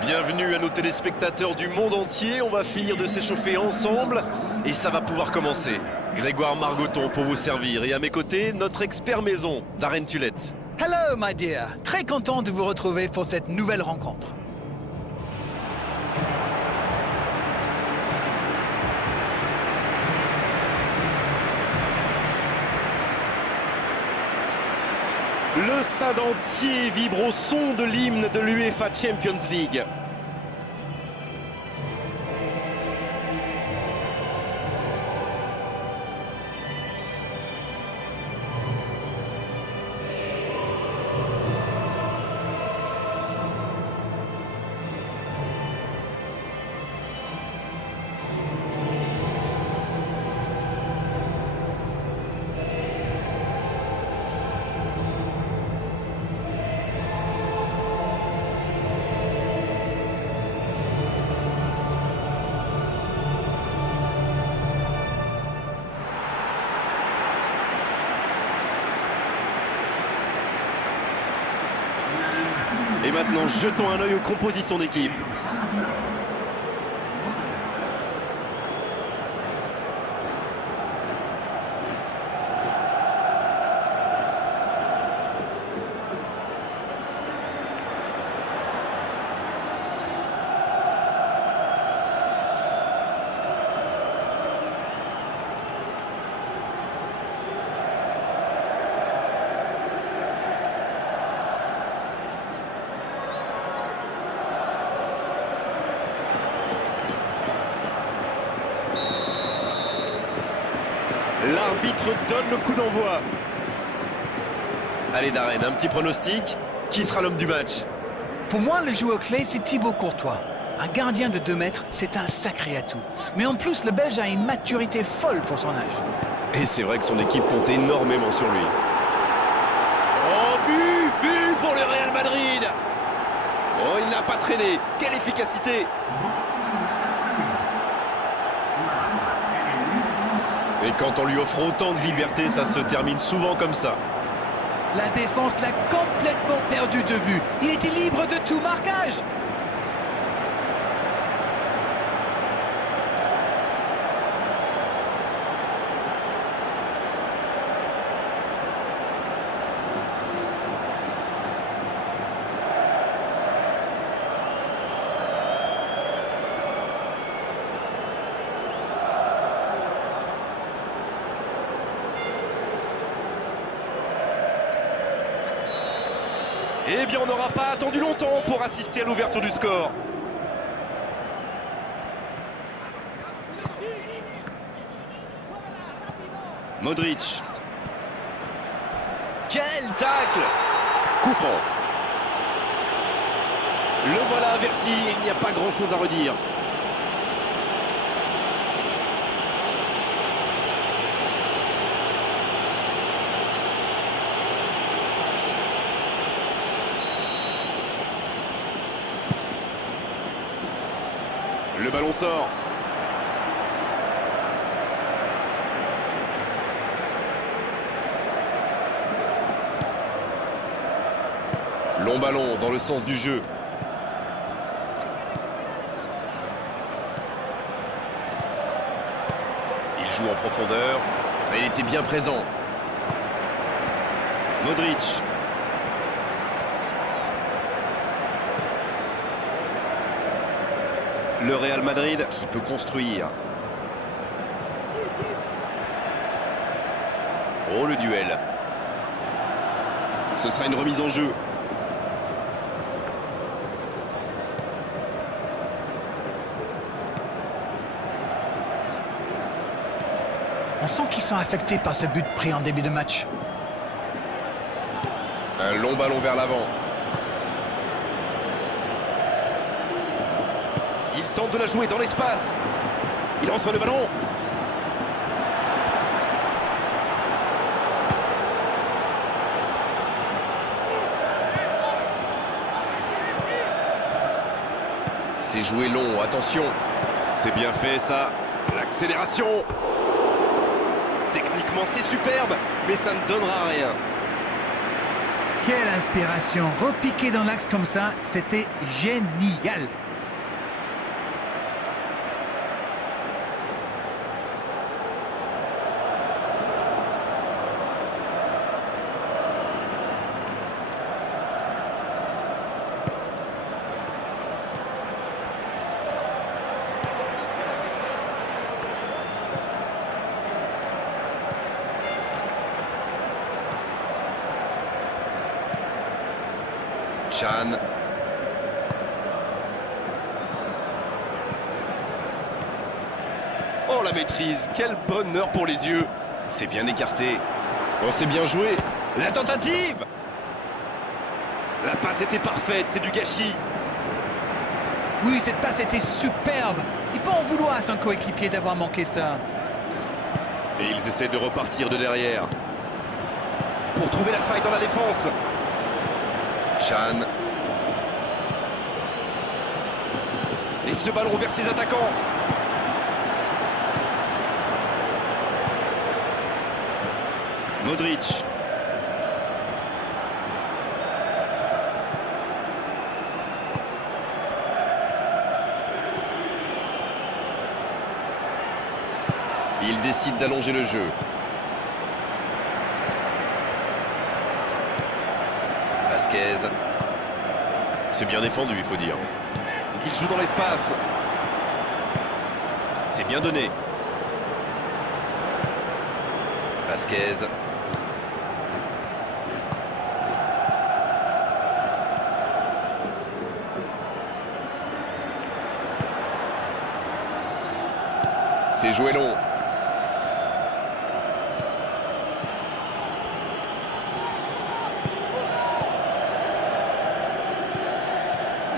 Bienvenue à nos téléspectateurs du monde entier. On va finir de s'échauffer ensemble et ça va pouvoir commencer. Grégoire Margoton pour vous servir et à mes côtés, notre expert maison, Darren Tulette. Hello, my dear. Très content de vous retrouver pour cette nouvelle rencontre. Le stade entier vibre au son de l'hymne de l'UEFA Champions League. Et maintenant, jetons un œil aux compositions d'équipe. L'arbitre donne le coup d'envoi. Allez Darren, un petit pronostic. Qui sera l'homme du match? Pour moi, le joueur clé, c'est Thibaut Courtois. Un gardien de 2 mètres, c'est un sacré atout. Mais en plus, le Belge a une maturité folle pour son âge. Et c'est vrai que son équipe compte énormément sur lui. Oh, but pour le Real Madrid. Oh, il n'a pas traîné. Quelle efficacité! Et quand on lui offre autant de liberté, ça se termine souvent comme ça. La défense l'a complètement perdu de vue. Il était libre de tout marquage. Eh bien, on n'aura pas attendu longtemps pour assister à l'ouverture du score. Modric. Quel tacle! Coup franc. Le voilà averti, il n'y a pas grand-chose à redire. Le ballon sort. Long ballon dans le sens du jeu. Il joue en profondeur. Mais il était bien présent. Modric. Le Real Madrid qui peut construire. Oh, le duel. Ce sera une remise en jeu. On sent qu'ils sont affectés par ce but pris en début de match. Un long ballon vers l'avant. Il tente de la jouer dans l'espace. Il reçoit le ballon. C'est joué long, attention. C'est bien fait ça. L'accélération. Techniquement c'est superbe, mais ça ne donnera rien. Quelle inspiration! Repiquer dans l'axe comme ça, c'était génial! Chan. Oh la maîtrise, quel bonheur pour les yeux. C'est bien écarté. Oh c'est bien joué. La tentative. La passe était parfaite, c'est du gâchis. Oui, cette passe était superbe. Il peut en vouloir à son coéquipier d'avoir manqué ça. Et ils essaient de repartir de derrière. Pour trouver la faille dans la défense. Chan. Et ce ballon vers ses attaquants. Modric. Il décide d'allonger le jeu. Vasquez. C'est bien défendu, il faut dire. Il joue dans l'espace. C'est bien donné. Vasquez. C'est joué long.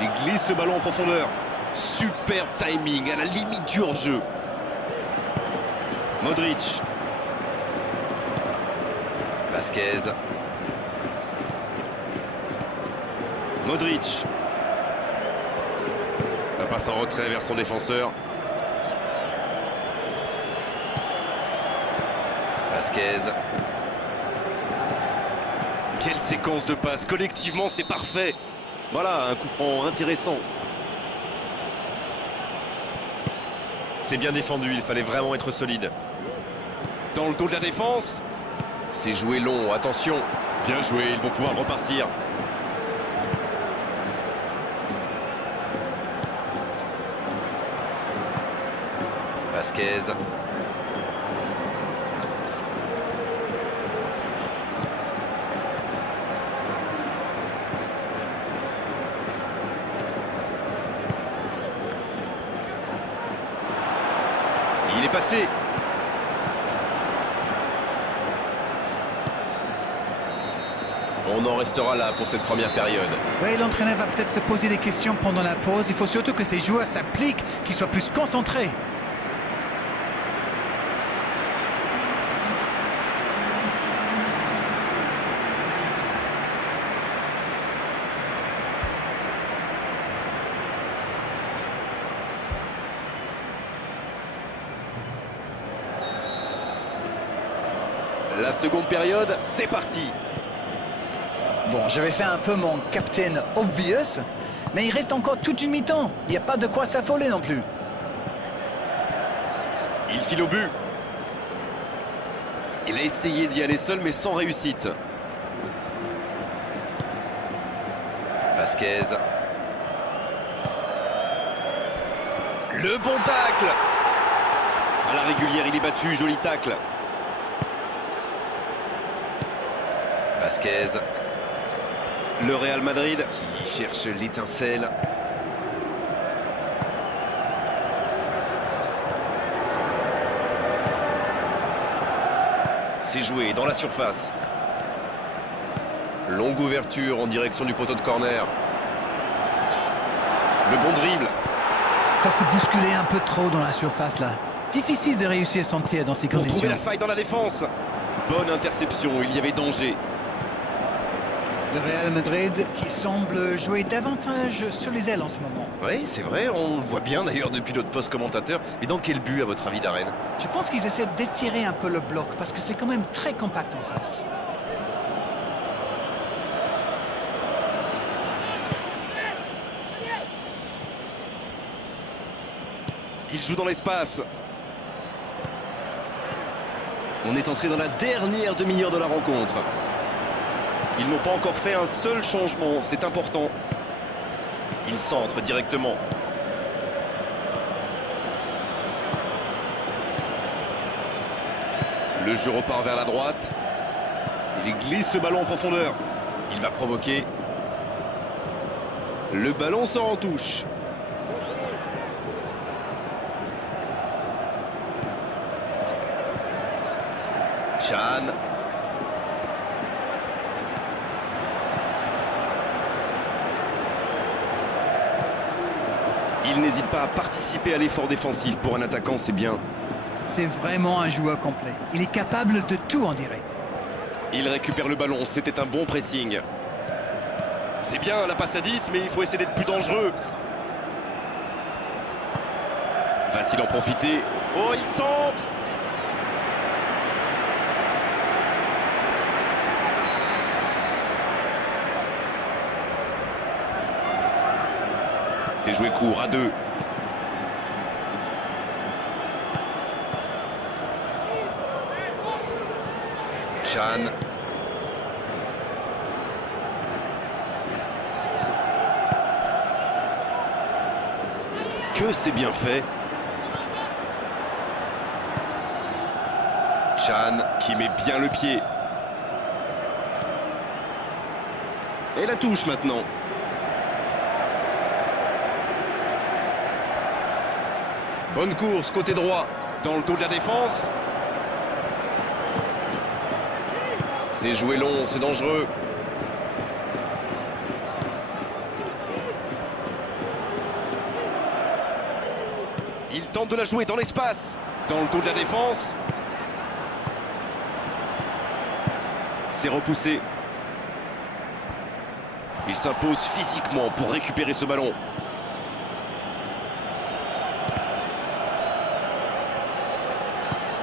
Il glisse le ballon en profondeur. Superbe timing, à la limite du hors-jeu. Modric. Vasquez. Modric. La passe en retrait vers son défenseur. Vasquez. Quelle séquence de passes. Collectivement, c'est parfait. Voilà, un coup franc intéressant. C'est bien défendu, il fallait vraiment être solide. Dans le dos de la défense. C'est joué long, attention. Bien joué, ils vont pouvoir repartir. Vasquez. Il est passé. On en restera là pour cette première période. Oui, l'entraîneur va peut-être se poser des questions pendant la pause. Il faut surtout que ces joueurs s'appliquent, qu'ils soient plus concentrés. La seconde période, c'est parti. Bon, j'avais fait un peu mon captain obvious, mais il reste encore toute une mi-temps. Il n'y a pas de quoi s'affoler non plus. Il file au but. Il a essayé d'y aller seul, mais sans réussite. Vasquez. Le bon tacle. À la régulière, il est battu. Joli tacle. Vasquez. Le Real Madrid qui cherche l'étincelle. C'est joué dans la surface. Longue ouverture en direction du poteau de corner. Le bon dribble. Ça s'est bousculé un peu trop dans la surface là. Difficile de réussir son tir dans ces Pour conditions. trouver la faille dans la défense. Bonne interception, il y avait danger. Le Real Madrid qui semble jouer davantage sur les ailes en ce moment. Oui, c'est vrai, on le voit bien d'ailleurs depuis notre poste commentateur. Et dans quel but à votre avis, Darren? Je pense qu'ils essaient d'étirer un peu le bloc parce que c'est quand même très compact en face. Il joue dans l'espace. On est entré dans la dernière demi-heure de la rencontre. Ils n'ont pas encore fait un seul changement, c'est important. Il centre directement. Le jeu repart vers la droite. Il glisse le ballon en profondeur. Il va provoquer. Le ballon sort en touche. Chan. Il n'hésite pas à participer à l'effort défensif. Pour un attaquant, c'est bien. C'est vraiment un joueur complet. Il est capable de tout, on dirait. Il récupère le ballon, c'était un bon pressing. C'est bien la passe à 10, mais il faut essayer d'être plus dangereux. Va-t-il en profiter? Oh, il centre! C'est joué court à 2. Chan. Que c'est bien fait. Chan qui met bien le pied. Et la touche maintenant. Bonne course côté droit. Dans le dos de la défense. C'est joué long, c'est dangereux. Il tente de la jouer dans l'espace. Dans le dos de la défense. C'est repoussé. Il s'impose physiquement pour récupérer ce ballon.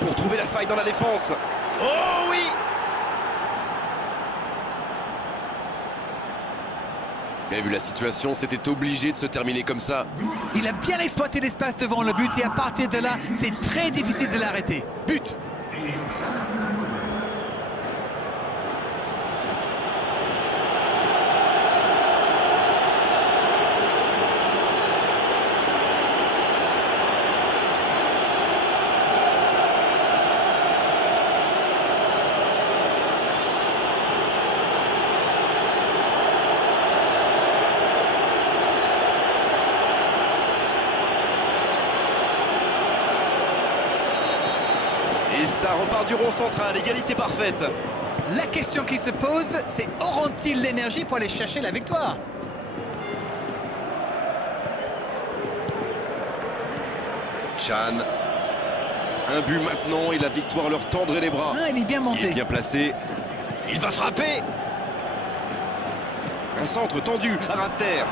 Pour trouver la faille dans la défense. Oh oui! Bien vu la situation, c'était obligé de se terminer comme ça. Il a bien exploité l'espace devant le but et à partir de là, c'est très difficile de l'arrêter. But! Et ça repart du rond central, égalité parfaite. La question qui se pose, c'est auront-ils l'énergie pour aller chercher la victoire? Chan. Un but maintenant et la victoire leur tendrait les bras. Ah, il est bien monté. Il est bien placé. Il va frapper. Un centre tendu à ras de terre.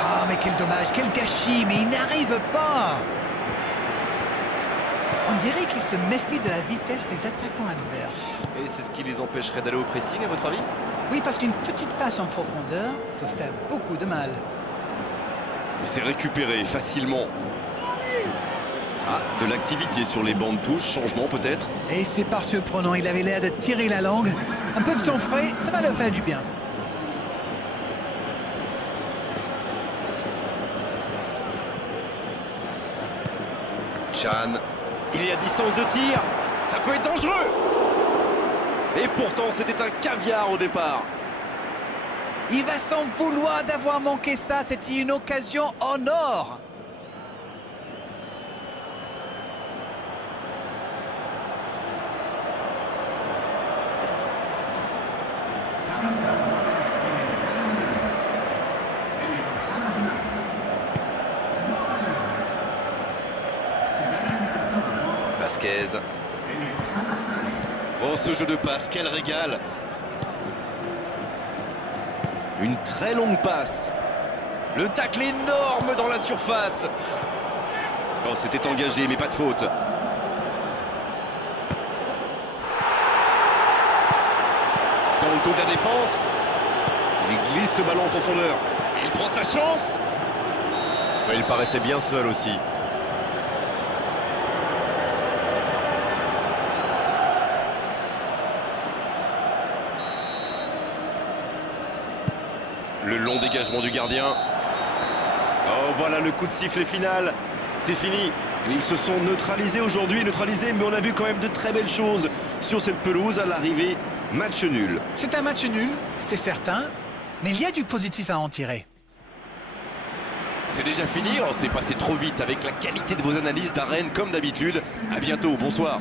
Ah, mais quel dommage, quel gâchis, mais il n'arrive pas. On dirait qu'il se méfie de la vitesse des attaquants adverses. Et c'est ce qui les empêcherait d'aller au pressing, à votre avis? Oui, parce qu'une petite passe en profondeur peut faire beaucoup de mal. C'est récupéré facilement. Ah, de l'activité sur les bancs de touche, changement peut-être. Et c'est pas surprenant, il avait l'air de tirer la langue. Un peu de sang frais, ça va leur faire du bien. Chan, il est à distance de tir, ça peut être dangereux. Et pourtant c'était un caviar au départ. Il va s'en vouloir d'avoir manqué ça, c'était une occasion en or. Vasquez. Oh, ce jeu de passe, quel régal! Une très longue passe. Le tacle énorme dans la surface. Oh, c'était engagé, mais pas de faute. Dans le dos de la défense. Il glisse le ballon en profondeur. Il prend sa chance. Il paraissait bien seul aussi. Le long dégagement du gardien. Oh, voilà le coup de sifflet final. C'est fini. Ils se sont neutralisés aujourd'hui, mais on a vu quand même de très belles choses sur cette pelouse à l'arrivée. Match nul. C'est un match nul, c'est certain, mais il y a du positif à en tirer. C'est déjà fini, oh, c'est passé trop vite avec la qualité de vos analyses d'Arène comme d'habitude. À bientôt, bonsoir.